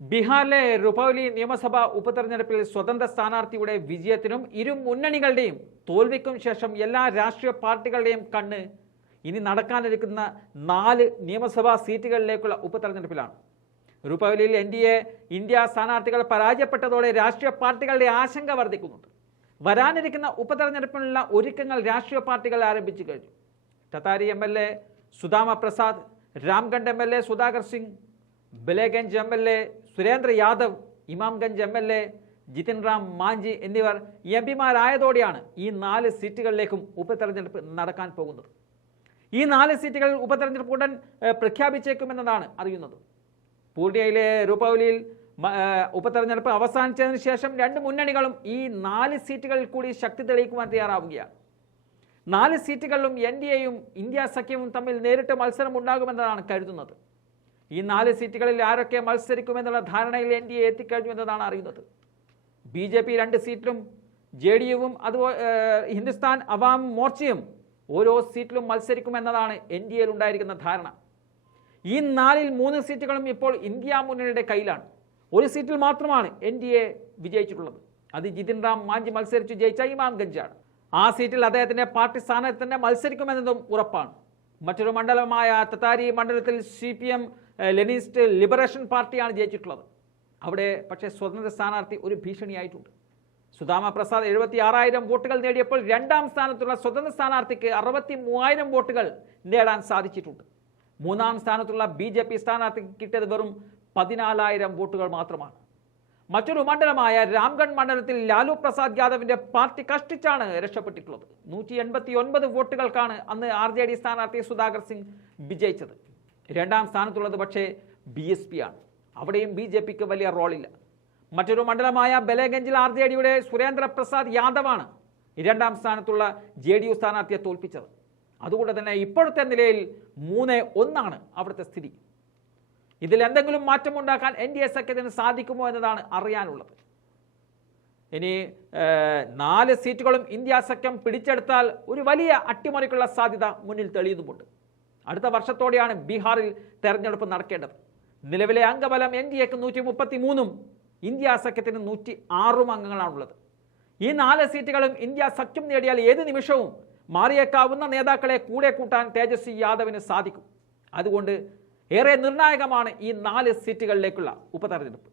ബീഹാറിലെ റുപൌലി നിയമസഭാ ഉപതെരഞ്ഞെടുപ്പിൽ സ്വതന്ത്ര സ്ഥാനാർത്ഥിയുടെ വിജയത്തിനും ഇരു മുന്നണികളുടെയും തോൽവിക്കും ശേഷം എല്ലാ രാഷ്ട്രീയ പാർട്ടികളുടെയും കണ്ണ് ഇനി നടക്കാനിരിക്കുന്ന നാല് നിയമസഭാ സീറ്റുകളിലേക്കുള്ള ഉപതെരഞ്ഞെടുപ്പിലാണ്. റുപൌലിയിൽ എൻ ഡി എ ഇന്ത്യ സ്ഥാനാർത്ഥികൾ പരാജയപ്പെട്ടതോടെ രാഷ്ട്രീയ പാർട്ടികളുടെ ആശങ്ക വർദ്ധിക്കുന്നുണ്ട്. വരാനിരിക്കുന്ന ഉപതെരഞ്ഞെടുപ്പിനുള്ള ഒരുക്കങ്ങൾ രാഷ്ട്രീയ പാർട്ടികൾ ആരംഭിച്ചു കഴിഞ്ഞു. Tarari M L A Sudama Prasad Ramgarh M L A Sudhakar Singh Belaganj M L A Surendra Yadav Imamganj M L A Jitan Ram Manjhi എന്നിവർ എം പിമാരായതോടെയാണ് ഈ നാല് സീറ്റുകളിലേക്കും ഉപതെരഞ്ഞെടുപ്പ് നടക്കാൻ പോകുന്നത്. ഈ നാല് സീറ്റുകൾ ഉപതെരഞ്ഞെടുപ്പ് ഉടൻ പ്രഖ്യാപിച്ചേക്കുമെന്നതാണ് അറിയുന്നത്. പൂർണിയയിലെ രൂപവലിയിൽ ഉപതെരഞ്ഞെടുപ്പ് അവസാനിച്ചതിന് ശേഷം രണ്ട് മുന്നണികളും ഈ നാല് സീറ്റുകളിൽ കൂടി ശക്തി തെളിയിക്കുവാൻ തയ്യാറാവുകയാണ്. നാല് സീറ്റുകളിലും എൻ ഡി എയും ഇന്ത്യ സഖ്യവും തമ്മിൽ നേരിട്ട് മത്സരം ഉണ്ടാകുമെന്നതാണ് കരുതുന്നത്. ഈ നാല് സീറ്റുകളിൽ ആരൊക്കെ മത്സരിക്കുമെന്നുള്ള ധാരണയിൽ എൻ ഡി എ എത്തിക്കഴിഞ്ഞു എന്നതാണ് അറിയുന്നത്. ബി ജെ പി രണ്ട് സീറ്റിലും ജെ ഡി യുവും അതുപോലെ ഹിന്ദുസ്ഥാൻ അവാം മോർച്ചയും ഓരോ സീറ്റിലും മത്സരിക്കുമെന്നതാണ് എൻ ഡി എയിൽ ഉണ്ടായിരിക്കുന്ന ധാരണ. ഈ നാലിൽ മൂന്ന് സീറ്റുകളും ഇപ്പോൾ ഇന്ത്യ മുന്നണിയുടെ കയ്യിലാണ്. ഒരു സീറ്റിൽ മാത്രമാണ് എൻ ഡി എ വിജയിച്ചിട്ടുള്ളത്. അത് ജിതിൻ റാം മാഞ്ചി മത്സരിച്ച് ജയിച്ച ഇമാംഗഞ്ചാണ് ആ സീറ്റിൽ അദ്ദേഹത്തിന്റെ പാർട്ടി സ്ഥാനത്ത് തന്നെ മത്സരിക്കുമെന്നതും ഉറപ്പാണ്. മറ്റൊരു മണ്ഡലമായ തത്താരി മണ്ഡലത്തിൽ C P M Leninist liberation പാർട്ടിയാണ് ജയിച്ചിട്ടുള്ളത്. അവിടെ പക്ഷേ സ്വതന്ത്ര സ്ഥാനാർത്ഥി ഒരു ഭീഷണിയായിട്ടുണ്ട്. സുദാമ പ്രസാദ് എഴുപത്തി ആറായിരം വോട്ടുകൾ നേടിയപ്പോൾ രണ്ടാം സ്ഥാനത്തുള്ള സ്വതന്ത്ര സ്ഥാനാർത്ഥിക്ക് അറുപത്തി മൂവായിരം വോട്ടുകൾ നേടാൻ സാധിച്ചിട്ടുണ്ട്. മൂന്നാം സ്ഥാനത്തുള്ള ബി ജെ പി സ്ഥാനാർത്ഥിക്ക് കിട്ടിയത് വെറും പതിനാലായിരം വോട്ടുകൾ മാത്രമാണ്. മറ്റൊരു മണ്ഡലമായ രാംഗഡ് മണ്ഡലത്തിൽ ലാലു പ്രസാദ് യാദവിന്റെ പാർട്ടി കഷ്ടിച്ചാണ് രക്ഷപ്പെട്ടിട്ടുള്ളത്. നൂറ്റി എൺപത്തി ഒൻപത് വോട്ടുകൾക്കാണ് അന്ന് ആർ ജെ ഡി സ്ഥാനാർത്ഥി സുധാകർ സിംഗ് വിജയിച്ചത്. രണ്ടാം സ്ഥാനത്തുള്ളത് പക്ഷേ ബി എസ് പി ആണ്. അവിടെയും ബി ജെ പിക്ക് വലിയ റോളില്ല. മറ്റൊരു മണ്ഡലമായ ബലേഗഞ്ചിൽ ആർ ജെ ഡിയുടെ സുരേന്ദ്രപ്രസാദ് യാദവാണ് രണ്ടാം സ്ഥാനത്തുള്ള ജെ ഡി യു സ്ഥാനാർത്ഥിയെ തോൽപ്പിച്ചത്. അതുകൊണ്ട് തന്നെ ഇപ്പോഴത്തെ നിലയിൽ മൂന്ന് ഒന്നാണ് അവിടുത്തെ സ്ഥിതി. ഇതിൽ എന്തെങ്കിലും മാറ്റമുണ്ടാക്കാൻ എൻ ഡി എ സഖ്യത്തിന് സാധിക്കുമോ എന്നതാണ് അറിയാനുള്ളത്. ഇനി നാല് സീറ്റുകളും ഇന്ത്യ സഖ്യം പിടിച്ചെടുത്താൽ ഒരു വലിയ അട്ടിമറിക്കുള്ള സാധ്യത മുന്നിൽ തെളിയുന്നുമുണ്ട്. അടുത്ത വർഷത്തോടെയാണ് ബീഹാറിൽ തെരഞ്ഞെടുപ്പ് നടക്കേണ്ടത്. നിലവിലെ അംഗബലം എൻ ഡി എക്ക് നൂറ്റി മുപ്പത്തി മൂന്നും ഇന്ത്യ സഖ്യത്തിന് നൂറ്റി ആറും അംഗങ്ങളാണുള്ളത്. ഈ നാല് സീറ്റുകളും ഇന്ത്യ സഖ്യം നേടിയാൽ ഏത് നിമിഷവും മാറിയേക്കാവുന്ന നേതാക്കളെ കൂടെ കൂട്ടാൻ തേജസ്വി യാദവിന് സാധിക്കും. അതുകൊണ്ട് ഏറെ നിർണായകമാണ് ഈ നാല് സീറ്റുകളിലേക്കുള്ള ഉപതെരഞ്ഞെടുപ്പ്.